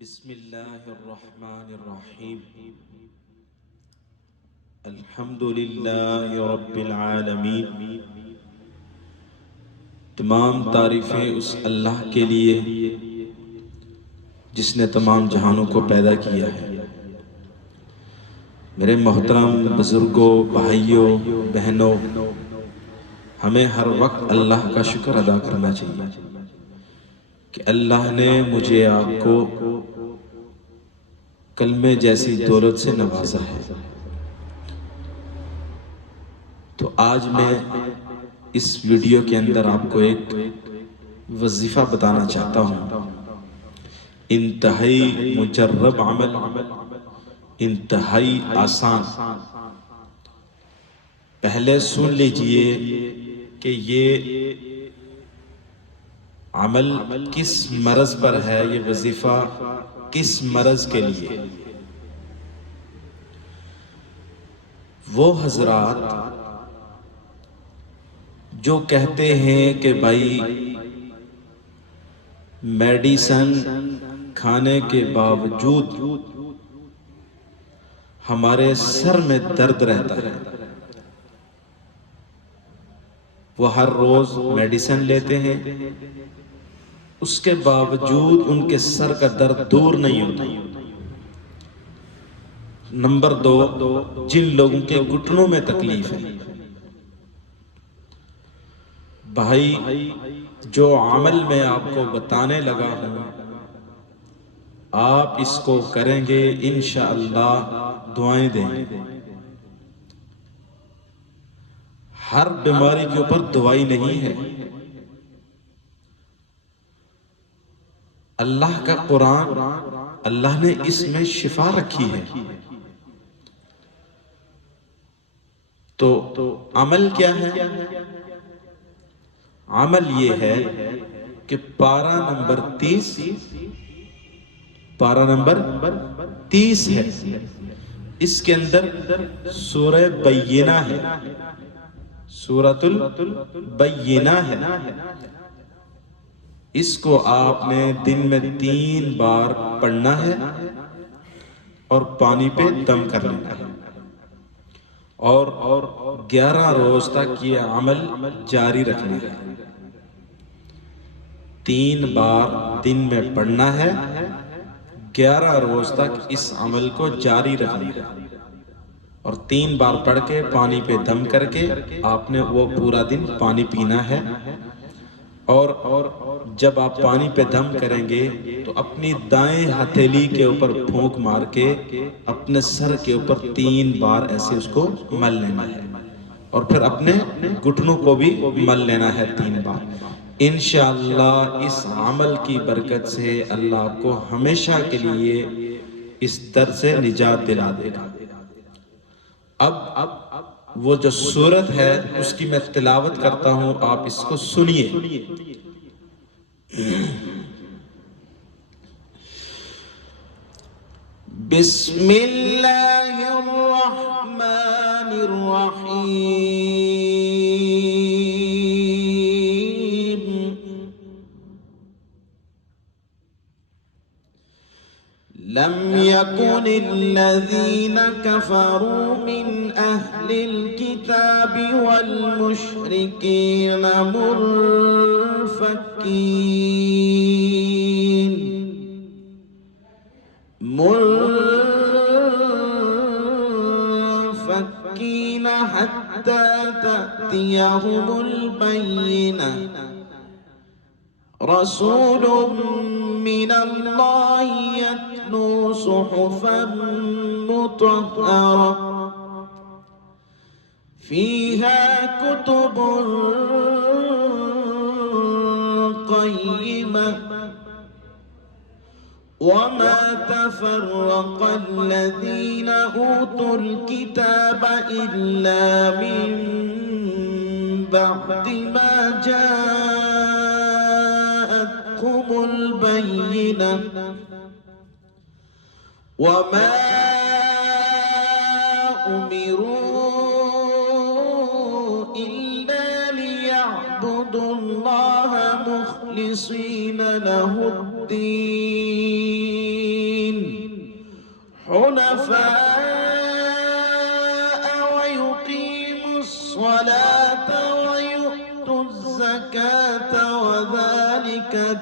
بسم اللہ الرحمن الرحیم الحمد للہ رب العالمین۔ تمام تعریفیں اس اللہ کے لیے جس نے تمام جہانوں کو پیدا کیا ہے۔ میرے محترم بزرگوں، بھائیوں، بہنوں، ہمیں ہر وقت اللہ کا شکر ادا کرنا چاہیے کہ اللہ نے مجھے آپ کو کلمے جیسی دولت سے نوازا ہے۔ تو آج میں اس ویڈیو کے اندر آپ کو ایک وظیفہ بتانا چاہتا ہوں، انتہائی مجرب عمل، انتہائی آسان۔ پہلے سن لیجئے کہ یہ عمل کس مرض پر ہے، یہ وظیفہ کس مرض کے لیے۔ وہ حضرات جو کہتے ہیں کہ بھائی میڈیسن کھانے کے باوجود ہمارے سر میں درد رہتا ہے، وہ ہر روز میڈیسن لیتے ہیں، اس کے باوجود ان کے سر کا درد دور نہیں ہوتا۔ نمبر دو، جن لوگوں کے گھٹنوں میں تکلیف ہے، بھائی جو عمل میں آپ کو بتانے لگا ہوں آپ اس کو کریں گے انشاءاللہ دعائیں دیں گے۔ ہر بیماری کے اوپر دوائی نہیں ہے۔ اللہ کا قرآن، اللہ نے اس میں شفا رکھی ہے۔ تو عمل کیا ہے؟ عمل یہ ہے کہ پارہ نمبر 30 ہے، اس کے اندر سورہ بینہ ہے، سورۃ البینہ ہے۔ اس کو آپ نے دن میں 3 بار پڑھنا ہے اور پانی پہ دم کر لینا ہے، اور 11 روز تک یہ عمل جاری رکھنا ہے۔ 3 بار دن میں پڑھنا ہے، 11 روز تک اس عمل کو جاری رکھنا ہے، اور 3 بار پڑھ کے پانی پہ دم کر کے آپ نے وہ پورا دن پانی پینا ہے۔ اور جب آپ پانی پہ دم کریں گے تو اپنی دائیں ہتھیلی کے اوپر پھونک مار کے اپنے سر کے اوپر 3 بار ایسے اس کو مل لینا ہے، اور پھر اپنے گھٹنوں کو بھی مل لینا ہے 3 بار۔ انشاءاللہ اس عمل کی برکت سے اللہ آپ کو ہمیشہ کے لیے اس درد سے نجات دلا دے گا۔ اب وہ جو سورت ہے اس کی میں تلاوت کرتا ہوں، آپ اس کو سنیے۔ بسم اللہ الرحمن الرحیم۔ لم يكن الذين كفروا من أهل الكتاب والمشركين منفكين حتى تأتيهم البينة، رسول من الله يتلو صحفا مطهرة فيها كتب قيمة، وما تفرق الذين أوتوا الكتاب إلا من بعد ما جاءتهم البينة، وما أمروا إلا ليعبدوا الله مخلصين له الدين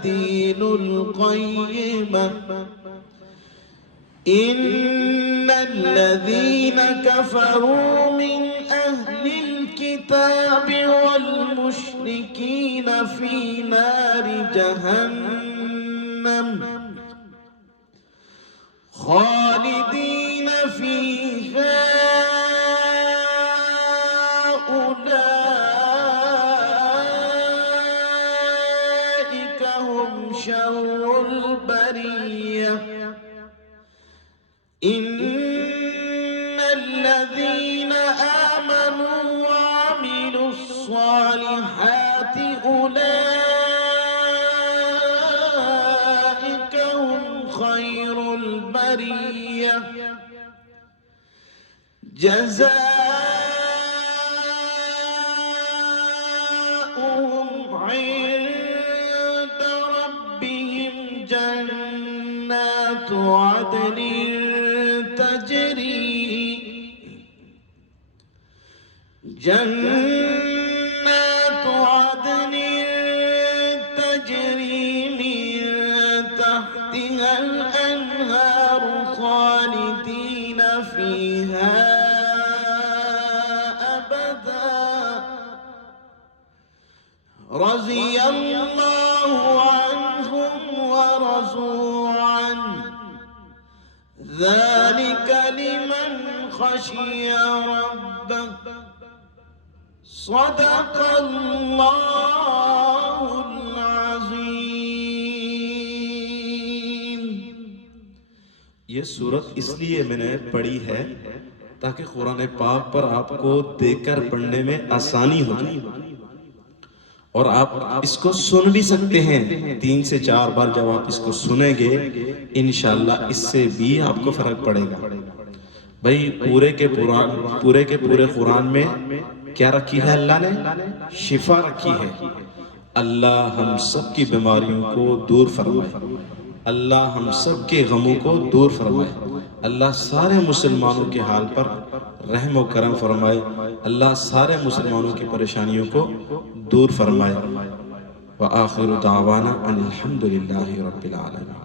دين القيمة إن الذين كفروا من أهل الكتاب والمشركين في نار جهنم خالدين فيها أولئك هم شر البرية إن الذين آمنوا وعملوا الصالحات أولئك هم خير البرية جزاؤهم عند ربهم جنات عدن تجري من تحتها الأنهار خالدين فيها أبدا رضي الله عنهم ورضوا عنه ذلك لمن خشي ربه صدق اللہ العظیم۔ یہ سورت اس لیے میں نے پڑھی ہے تاکہ قرآن پاک پر آپ کو دیکھ کر پڑھنے میں آسانی ہو جائے، اور آپ اس کو سن بھی سکتے ہیں 3 سے 4 بار۔ جب آپ اس کو سنیں گے انشاءاللہ اس سے بھی آپ کو فرق پڑے گا۔ بھئی پورے کے پورے قرآن میں کیا رکھی ہے؟ اللہ نے شفا رکھی ہے۔ اللہ ہم سب کی بیماریوں کو دور فرمائے، اللہ ہم سب کے غموں کو دور فرمائے، اللہ سارے مسلمانوں کے حال پر رحم و کرم فرمائے، اللہ سارے مسلمانوں کی پریشانیوں کو دور فرمائے۔ وآخر دعوانا ان الحمد للہ رب العالمین۔